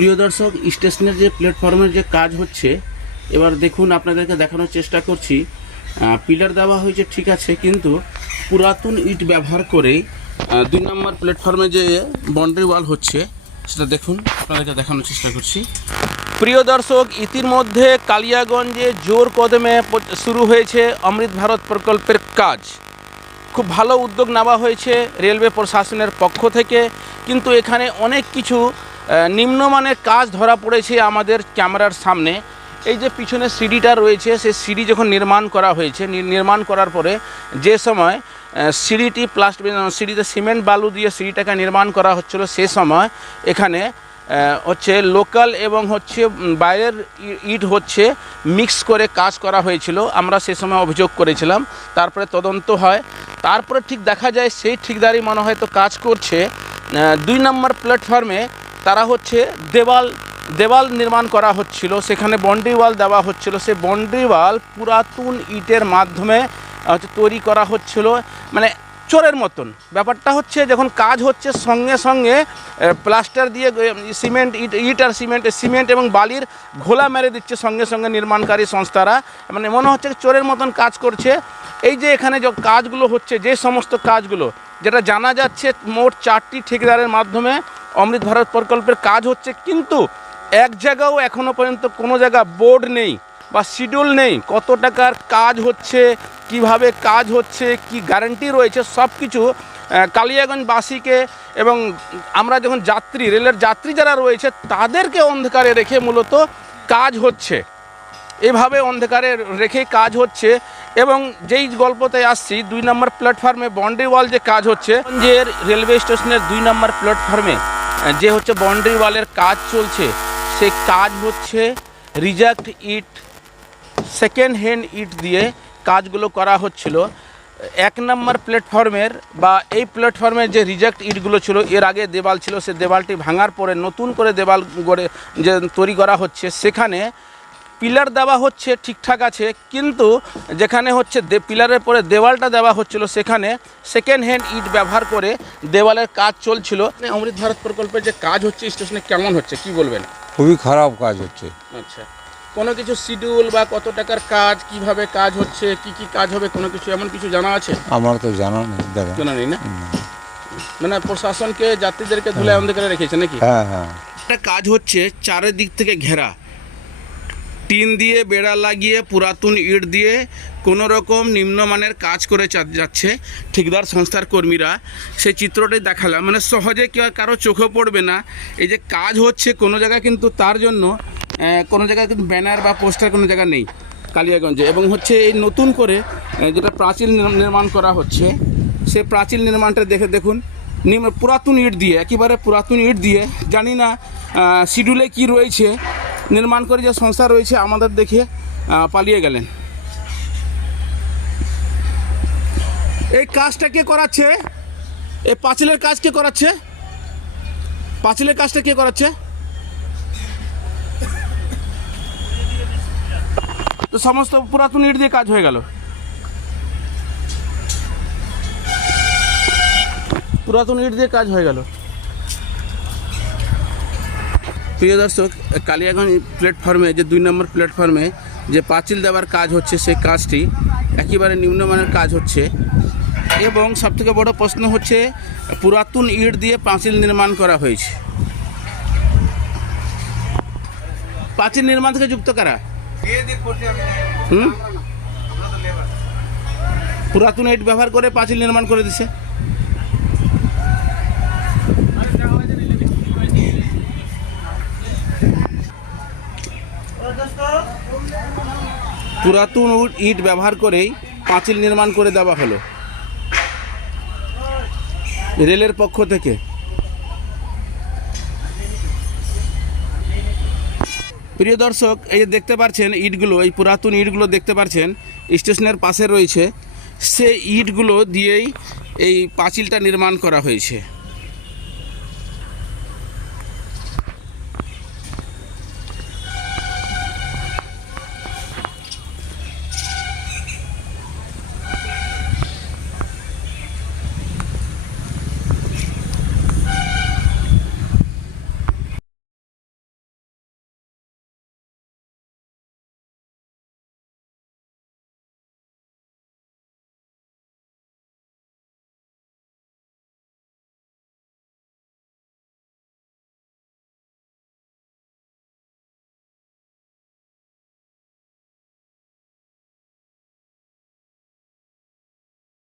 প্রিয় দর্শক, স্টেশনের যে প্ল্যাটফর্মের যে কাজ হচ্ছে, এবার দেখুন আপনাদেরকে দেখানোর চেষ্টা করছি। পিলার দেওয়া হয়েছে, ঠিক আছে, কিন্তু পুরাতন ইট ব্যবহার করে দুই নম্বর প্ল্যাটফর্মে যে বাউন্ডারি ওয়াল হচ্ছে, সেটা দেখুন, আপনাদেরকে দেখানোর চেষ্টা করছি। প্রিয় দর্শক, ইতিমধ্যে কালিয়াগঞ্জে জোর কদমে শুরু হয়েছে অমৃত ভারত প্রকল্পের কাজ। খুব ভালো উদ্যোগ নেওয়া হয়েছে রেলওয়ে প্রশাসনের পক্ষ থেকে, কিন্তু এখানে অনেক কিছু নিম্নমানের কাজ ধরা পড়েছে আমাদের ক্যামেরার সামনে। এই যে পিছনে সিঁড়িটা রয়েছে, সেই সিঁড়ি যখন নির্মাণ করা হয়েছে নির্মাণ করার পরে যে সময় সিঁড়িটি প্লাস্টিক সিঁড়িতে সিমেন্ট বালু দিয়ে সিঁড়িটাকে নির্মাণ করা হচ্ছিল, সে সময় এখানে হচ্ছে লোকাল এবং হচ্ছে বাইরের ইট হচ্ছে মিক্স করে কাজ করা হয়েছিল। আমরা সে সময় অভিযোগ করেছিলাম, তারপরে তদন্ত হয়। তারপরে ঠিক দেখা যায়, সেই ঠিকদারি মনে হয় তো কাজ করছে। দুই নম্বর প্ল্যাটফর্মে তারা হচ্ছে দেওয়াল দেওয়াল নির্মাণ করা হচ্ছিল, সেখানে বন্ডি ওয়াল দেওয়া হচ্ছিল, সে বন্ডি ওয়াল পুরাতন ইটের মাধ্যমে তৈরি করা হচ্ছিল মানে চোরের মতন। ব্যাপারটা হচ্ছে যখন কাজ হচ্ছে সঙ্গে সঙ্গে প্লাস্টার দিয়ে সিমেন্ট, ইট ইট আর সিমেন্ট সিমেন্ট এবং বালির ঘোলা মেরে দিচ্ছে সঙ্গে সঙ্গে নির্মাণকারী সংস্থারা। মানে মনে হচ্ছে চোরের মতন কাজ করছে এই যে এখানে যে কাজগুলো হচ্ছে, যে সমস্ত কাজগুলো, যেটা জানা যাচ্ছে মোট চারটি ঠিকাদারের মাধ্যমে অমৃত ভারত প্রকল্পের কাজ হচ্ছে, কিন্তু এক জায়গাও এখনও পর্যন্ত কোনো জায়গা বোর্ড নেই বা শিডিউল নেই কত টাকার কাজ হচ্ছে, কীভাবে কাজ হচ্ছে, কি গ্যারান্টি রয়েছে সব কিছু কালিয়াগঞ্জবাসীকে এবং আমরা যখন যাত্রী, রেলের যাত্রী যারা রয়েছে, তাদেরকে অন্ধকারে রেখে মূলত কাজ হচ্ছে। এভাবে অন্ধকারে রেখে কাজ হচ্ছে এবং যেই গল্পতে আসছি, দুই নম্বর প্ল্যাটফর্মে বাউন্ডারি ওয়াল যে কাজ হচ্ছে যে রেলওয়ে স্টেশনের দুই নম্বর প্ল্যাটফর্মে যে হচ্ছে বাউন্ডারি ওয়ালের কাজ চলছে, সে কাজ হচ্ছে রিজাক্ট ইট সেকেন্ড হ্যান্ড ইট দিয়ে কাজগুলো করা হচ্ছিল। এক নম্বর প্ল্যাটফর্মের বা এই প্ল্যাটফর্মের যে রিজেক্ট ইটগুলো ছিল, এর আগে দেওয়াল ছিল, সে দেওয়ালটি ভাঙার পরে নতুন করে দেওয়াল গড়ে যে তৈরি করা হচ্ছে, সেখানে পিলার দেওয়া হচ্ছে ঠিকঠাক আছে কিন্তু যেখানে হচ্ছে দে- পিলারের পরে দেওয়ালটা দেওয়া হচ্ছিল সেখানে সেকেন্ড হ্যান্ড ইট ব্যবহার করে দেওয়ালের কাজ চলছিল। অমৃত ভারত প্রকল্পের যে কাজ হচ্ছে স্টেশনে কেমন হচ্ছে কি বলবেন? খুবই খারাপ কাজ হচ্ছে। আচ্ছা। কোনো কিছু শিডিউল বা কত টাকার কাজ কীভাবে কাজ হচ্ছে কি কি কাজ হবে কোনো কিছু এমন কিছু জানা আছে? আমার তো জানা নেই দাদা জানা নেই না? মানে প্রশাসনকে যাত্রীদেরকে ধুলে অন্ধকারে রেখেছে নাকি? হ্যাঁ হ্যাঁ। একটা কাজ হচ্ছে চারিদিক থেকে ঘেরা। টিন দিয়ে, বেড়া লাগিয়ে, পুরাতন ইট দিয়ে কোনো রকম নিম্নমানের কাজ করে যাচ্ছে ঠিকদার সংস্থার কর্মীরা। সেই চিত্রটাই দেখালাম। মানে সহজে কেউ কারও চোখে পড়বে না। এই যে কাজ হচ্ছে কোনো জায়গায় কিন্তু তার জন্য কোনো জায়গায় কিন্তু ব্যানার বা পোস্টার কোনো জায়গা নেই কালিয়াগঞ্জে। এবং হচ্ছে এই নতুন করে যেটা প্রাচীর নির- নির্মাণ করা হচ্ছে, সে প্রাচীর নির্মাণটা দেখে দেখুন। নিম- পুরাতন ইট দিয়ে, একেবারে পুরাতন ইট দিয়ে, জানি না শিডিউলে কি রয়েছে নির্মাণ করে যে সংস্থা রয়েছে আমাদের দেখে পালিয়ে গেলেন। এই কাজটা কে করাচ্ছে? এই পাঁচিলের কাজ কে করাচ্ছে? পাঁচিলের কাজটা কে করাচ্ছে? তো সমস্ত পুরাতন ইট দিয়ে কাজ হয়ে গেল। পুরাতন ইট দিয়ে কাজ হয়ে গেল। প্রিয় দর্শক, কালিয়াগঞ্জ প্ল্যাটফর্মে যে দুই নম্বর প্ল্যাটফর্মে যে পাঁচিল দেওয়ার কাজ হচ্ছে সেই কাজটি, একেবারে নিম্নমানের কাজ হচ্ছে। এবং সবথেকে বড় প্রশ্ন হচ্ছে, পুরাতন ইট দিয়ে পাঁচিল নির্মাণ করা হয়েছে। পাঁচিল নির্মাণ থেকে যুক্ত কারা? হুম? পুরাতন ইট ব্যবহার করে পাঁচিল নির্মাণ করে দিছে। পুরাতন ইট ব্যবহার করেই পাঁচিল নির্মাণ করে দেওয়া হলো। রেলের পক্ষ থেকে। প্রিয় দর্শক, এই দেখতে পাচ্ছেন ইটগুলো, এই পুরাতন ইটগুলো দেখতে পাচ্ছেন স্টেশনের পাশে রয়েছে। সেই ইটগুলো দিয়েই এই পাঁচিলটা নির্মাণ করা হয়েছে।